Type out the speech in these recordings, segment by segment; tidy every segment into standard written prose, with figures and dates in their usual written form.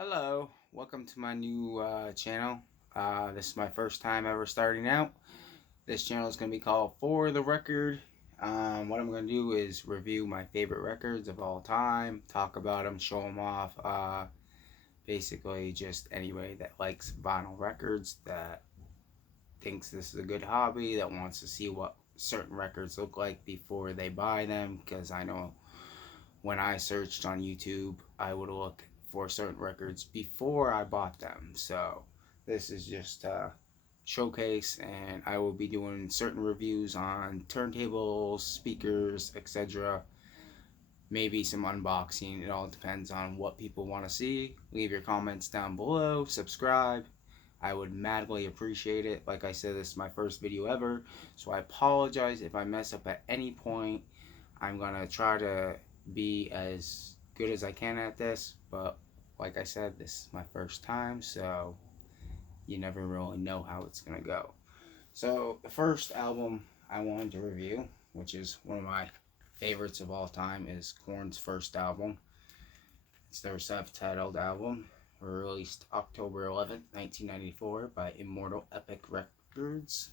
Hello, welcome to my new channel. This is my first time ever starting out. This channel is going to be called For the Record. What I'm going to do is review my favorite records of all time, talk about them, show them off. Basically, just anybody that likes vinyl records, that thinks this is a good hobby, that wants to see what certain records look like before they buy them. Because I know when I searched on YouTube, I would look for certain records before I bought them. So this is just a showcase, and I will be doing certain reviews on turntables, speakers, etc. Maybe some unboxing. It all depends on what people want to see. Leave your comments down below. Subscribe. I would madly appreciate it. Like I said, this is my first video ever, so I apologize if I mess up at any point. I'm gonna try to be as good as I can at this, but like I said, this is my first time, so you never really know how it's gonna go. So the first album I wanted to review, which is one of my favorites of all time, is KoRn's first album. It's their self-titled album, released October 11th, 1994 by Immortal Epic Records.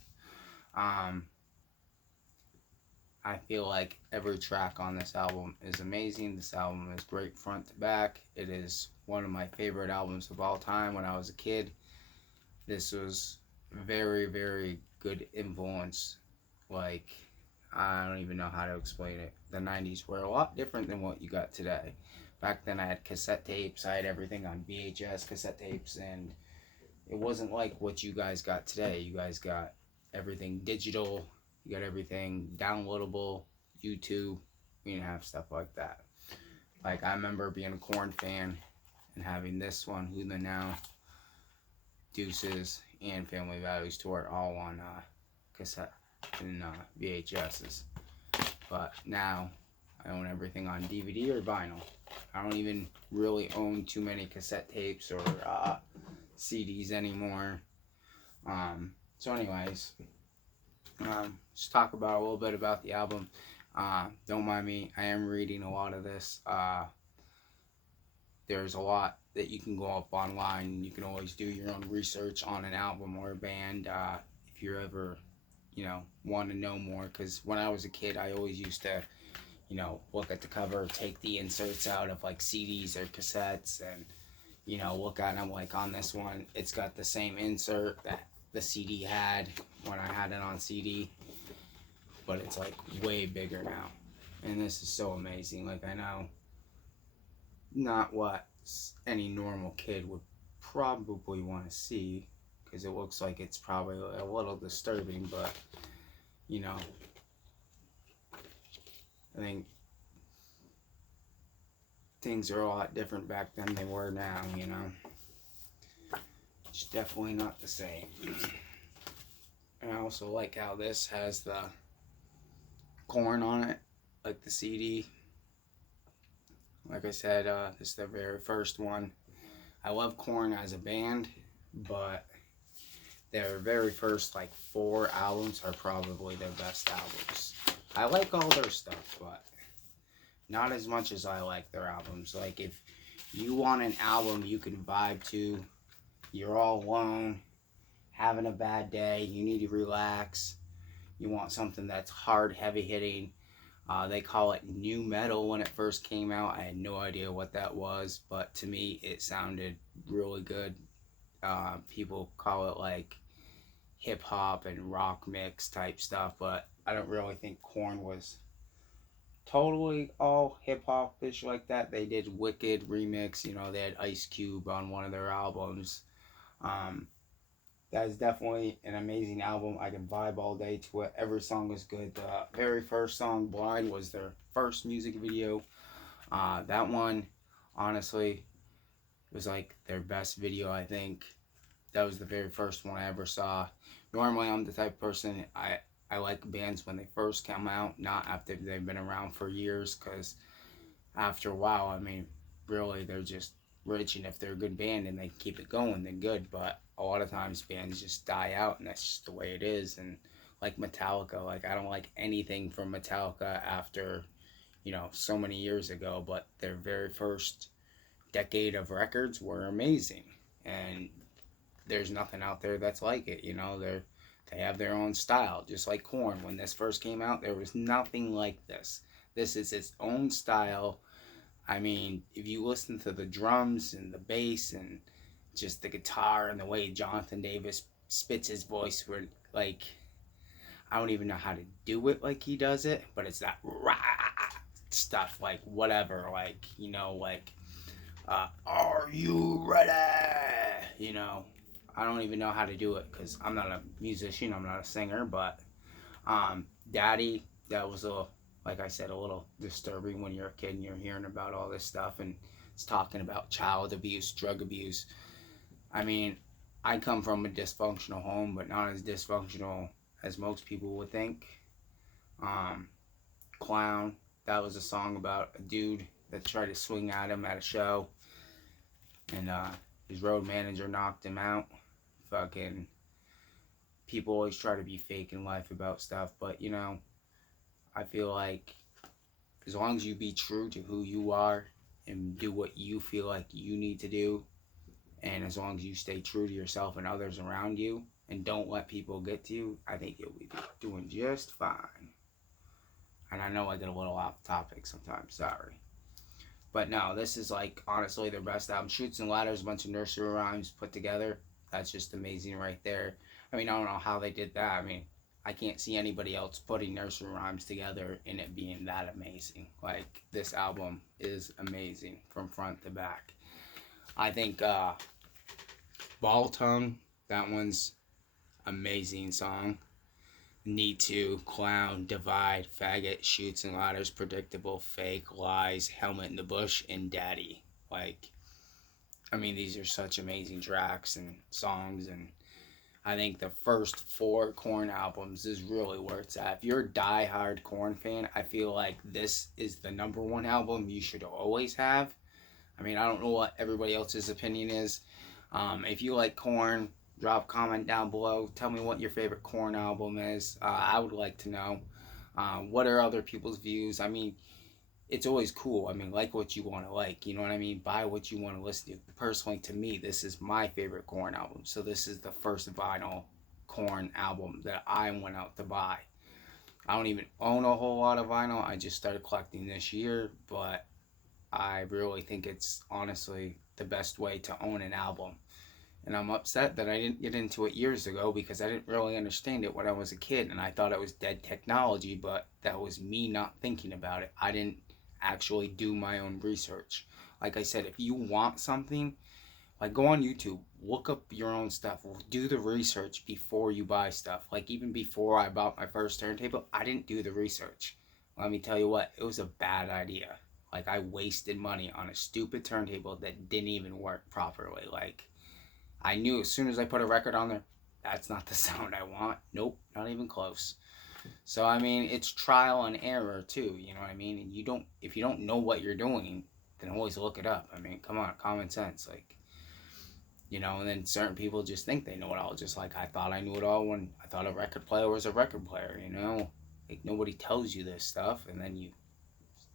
I feel like every track on this album is amazing. This album is great front to back. It is one of my favorite albums of all time. When I was a kid, this was very, very good influence. Like, I don't even know how to explain it. The 90s were a lot different than what you got today. Back then I had cassette tapes. I had everything on VHS cassette tapes, and it wasn't like what you guys got today. You guys got everything digital. You got everything downloadable, YouTube. We didn't have stuff like that. Like, I remember being a KoRn fan and having this one, Who the Now, Deuces, and Family Values Tour all on cassette and VHSs. But now I own everything on DVD or vinyl. I don't even really own too many cassette tapes or CDs anymore. So anyways, just talk about a little bit about the album. Don't mind me, I am reading a lot of this. There's a lot that you can go up online. You can always do your own research on an album or a band if you're ever, want to know more. Because when I was a kid, I always used to, look at the cover, take the inserts out of like CDs or cassettes, and look at them. Like on this one, it's got the same insert that the CD had when I had it on CD, but it's like way bigger now, and this is so amazing. Like, I know not what any normal kid would probably want to see, because it looks like it's probably a little disturbing, but I think things are a lot different back then they were now. It's definitely not the same. And I also like how this has the KoRn on it, like the CD. Like I said, this is the very first one. I love KoRn as a band, but their very first like 4 albums are probably their best albums. I like all their stuff, but not as much as I like their albums. Like, if you want an album you can vibe to, you're all alone, having a bad day, you need to relax, you want something that's hard, heavy hitting. They call it new metal when it first came out. I had no idea what that was, but to me it sounded really good. People call it like hip hop and rock mix type stuff, but I don't really think KoRn was totally all hip hop ish like that. They did Wicked remix. They had Ice Cube on one of their albums. That is definitely an amazing album. I can vibe all day to it. Every song is good. The very first song, Blind, was their first music video. That one, honestly, was like their best video, I think. That was the very first one I ever saw. Normally, I'm the type of person, I like bands when they first come out, not after they've been around for years, because after a while, I mean, really, they're just rich, and if they're a good band and they keep it going, then good. But a lot of times bands just die out, and that's just the way it is. And like Metallica, like, I don't like anything from Metallica after so many years ago, but their very first decade of records were amazing, and there's nothing out there that's like it. They have their own style, just like KoRn. When this first came out, there was nothing like this. This is its own style. I mean, if you listen to the drums and the bass and just the guitar and the way Jonathan Davis spits his voice, where like I don't even know how to do it like he does it, but it's that rah stuff, like whatever, like are you ready? I don't even know how to do it because I'm not a musician, I'm not a singer, but Daddy, that was like I said, a little disturbing when you're a kid and you're hearing about all this stuff and it's talking about child abuse, drug abuse. I mean, I come from a dysfunctional home, but not as dysfunctional as most people would think. Clown, that was a song about a dude that tried to swing at him at a show, and his road manager knocked him out. Fucking people always try to be fake in life about stuff, but I feel like as long as you be true to who you are and do what you feel like you need to do, and as long as you stay true to yourself and others around you and don't let people get to you, I think you'll be doing just fine. And I know I get a little off topic sometimes, sorry. But no, this is like honestly their best album. Chutes and Ladders, a bunch of nursery rhymes put together. That's just amazing right there. I mean, I don't know how they did that. I mean, I can't see anybody else putting nursery rhymes together and it being that amazing. Like, this album is amazing from front to back. I think Ball Tongue, that one's amazing song. Need to, Clown, Divide, Faggot, Chutes and Ladders, Predictable, Fake, Lies, Helmet in the Bush, and Daddy. Like, I mean, these are such amazing tracks and songs, and I think the first 4 KoRn albums is really where it's at. If you're a die-hard KoRn fan, I feel like this is the #1 album you should always have. I mean, I don't know what everybody else's opinion is. If you like KoRn, drop a comment down below. Tell me what your favorite KoRn album is. I would like to know. What are other people's views? I mean, it's always cool. I mean, like what you want to like. You know what I mean? Buy what you want to listen to. Personally, to me, this is my favorite KoRn album. So this is the first vinyl KoRn album that I went out to buy. I don't even own a whole lot of vinyl. I just started collecting this year. But I really think it's honestly the best way to own an album. And I'm upset that I didn't get into it years ago because I didn't really understand it when I was a kid. And I thought it was dead technology, but that was me not thinking about it. I didn't actually do my own research. Like I said, if you want something, like go on YouTube, look up your own stuff. Do the research before you buy stuff. Like even before I bought my first turntable, I didn't do the research. Let me tell you what, it was a bad idea. Like I wasted money on a stupid turntable that didn't even work properly. Like I knew as soon as I put a record on there, that's not the sound I want. Nope, not even close. So I mean, it's trial and error too, you know what I mean? And if you don't know what you're doing, then always look it up. I mean, come on, common sense, like, and then certain people just think they know it all, just like I thought I knew it all when I thought a record player was a record player, like nobody tells you this stuff, and then you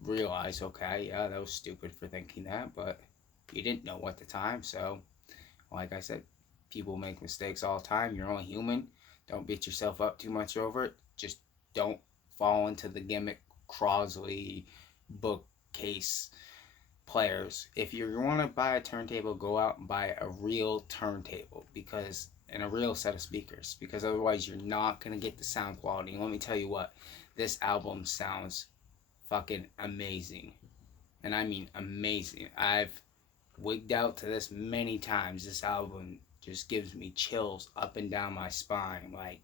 realize, okay, yeah, that was stupid for thinking that, but you didn't know at the time. So like I said, people make mistakes all the time. You're only human. Don't beat yourself up too much over it. Just don't fall into the gimmick Crosley bookcase players. If you want to buy a turntable, go out and buy a real turntable and a real set of speakers, because otherwise you're not going to get the sound quality. And let me tell you what, this album sounds fucking amazing. And I mean amazing. I've wigged out to this many times. This album just gives me chills up and down my spine. Like,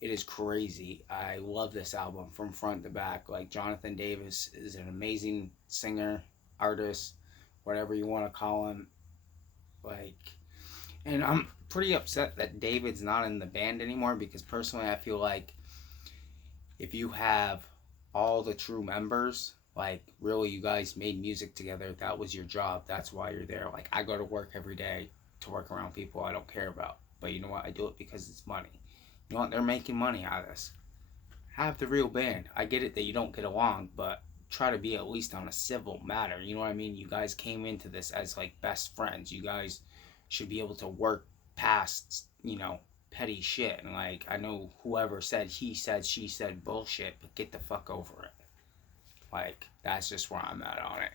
it is crazy. I love this album from front to back. Like, Jonathan Davis is an amazing singer, artist, whatever you want to call him. Like, and I'm pretty upset that David's not in the band anymore, because personally I feel like if you have all the true members, like, really, you guys made music together. That was your job. That's why you're there. Like, I go to work every day to work around people I don't care about. But you know what? I do it because it's money. You know what? They're making money out of this. Have the real band. I get it that you don't get along, but try to be at least on a civil matter. You know what I mean? You guys came into this as like best friends. You guys should be able to work past, you know, petty shit. And like, I know whoever said he said, she said bullshit, but get the fuck over it. Like, that's just where I'm at on it.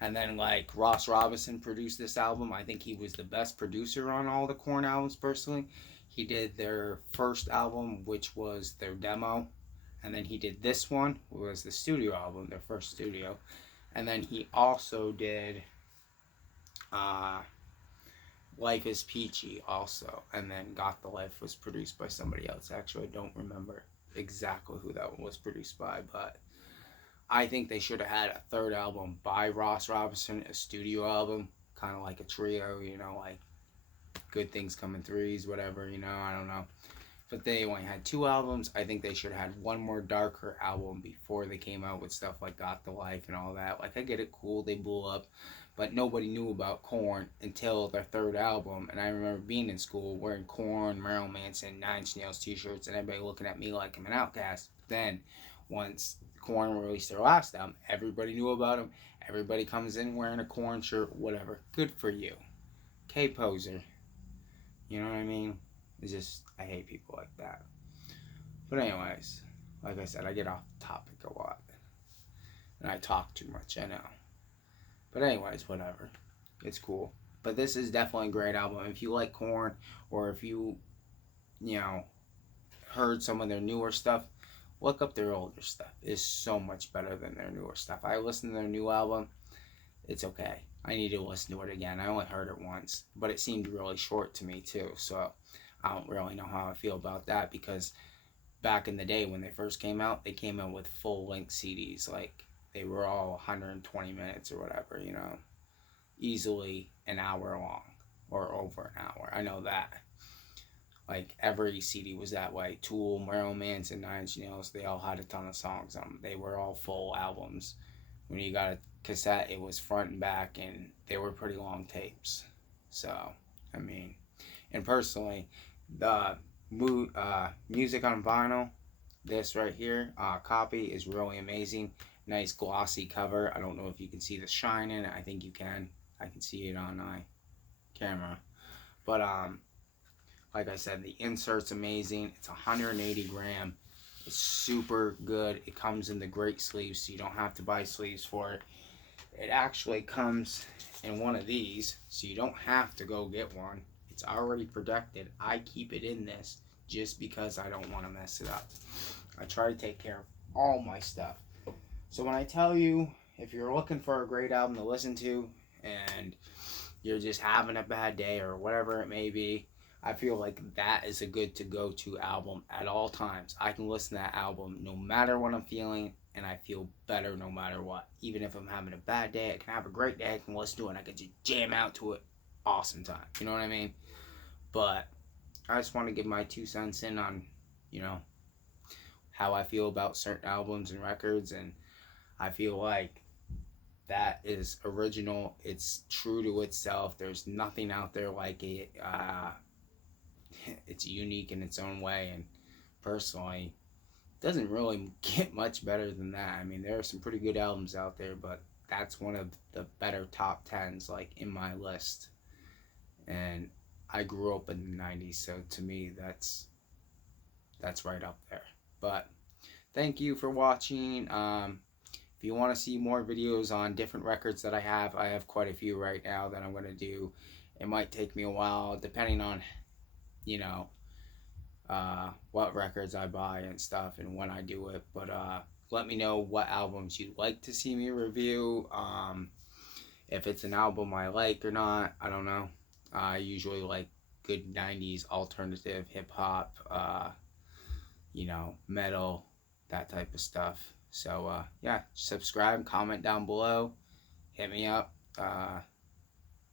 And then like Ross Robinson produced this album. I think he was the best producer on all the KoRn albums personally. He did their first album, which was their demo. And then he did this one, was the studio album, their first studio. And then he also did Life is Peachy also. And then Got the Life was produced by somebody else. Actually, I don't remember exactly who that one was produced by, but I think they should have had a third album by Ross Robinson, a studio album, kind of like a trio, you know, like Good Things Come in Threes, whatever, you know, I don't know. But they only had 2 albums. I think they should have had one more darker album before they came out with stuff like Got the Life and all that. Like, I get it, cool, they blew up, but nobody knew about KoRn until their third album. And I remember being in school wearing KoRn, Marilyn Manson, Nine Inch Nails t-shirts, and everybody looking at me like I'm an outcast. Then, once KoRn released their last album, everybody knew about them. Everybody comes in wearing a KoRn shirt, whatever. Good for you. K-poser. You know what I mean? It's just, I hate people like that. But anyways, like I said, I get off topic a lot. And I talk too much, I know. But anyways, whatever. It's cool. But this is definitely a great album. If you like KoRn, or if you know, heard some of their newer stuff, look up their older stuff. It's so much better than their newer stuff. I listened to their new album. It's okay. I need to listen to it again. I only heard it once. But it seemed really short to me too. So I don't really know how I feel about that, because back in the day when they first came out, they came out with full-length CDs. Like, they were all 120 minutes or whatever, you know. Easily an hour long, or over an hour. I know that. Like, every CD was that way. Tool, Marilyn Manson, Nine Inch Nails, they all had a ton of songs on them. They were all full albums. When you got a cassette, it was front and back, and they were pretty long tapes. So, I mean, and personally, the music on vinyl, this right here, copy, is really amazing. Nice glossy cover. I don't know if you can see the shine in it. I think you can. I can see it on my camera. But like I said, the insert's amazing. It's 180 gram. It's super good. It comes in the great sleeves, so you don't have to buy sleeves for it. It actually comes in one of these, so you don't have to go get one. It's already protected. I keep it in this just because I don't want to mess it up. I try to take care of all my stuff. So when I tell you, if you're looking for a great album to listen to and you're just having a bad day or whatever it may be, I feel like that is a good to-go-to album at all times. I can listen to that album no matter what I'm feeling, and I feel better no matter what. Even if I'm having a bad day, I can have a great day, I can listen to it, and I can just jam out to it. Awesome time. You know what I mean? But I just want to give my 2 cents in on, you know, how I feel about certain albums and records, and I feel like that is original. It's true to itself. There's nothing out there like it. It's unique in its own way, and personally, it doesn't really get much better than that. I mean, there are some pretty good albums out there, but that's one of the better top 10s, like, in my list. And I grew up in the 90s, so to me, that's right up there. But thank you for watching. If you want to see more videos on different records that I have quite a few right now that I'm going to do. It might take me a while, depending on, you know, what records I buy and stuff and when I do it. But let me know what albums you'd like to see me review. If it's an album I like or not, I don't know. I usually like good 90s alternative hip-hop, you know, metal, that type of stuff. So, yeah, subscribe, comment down below, hit me up,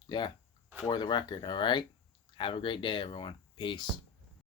yeah, for the record, alright? Have a great day, everyone. Peace.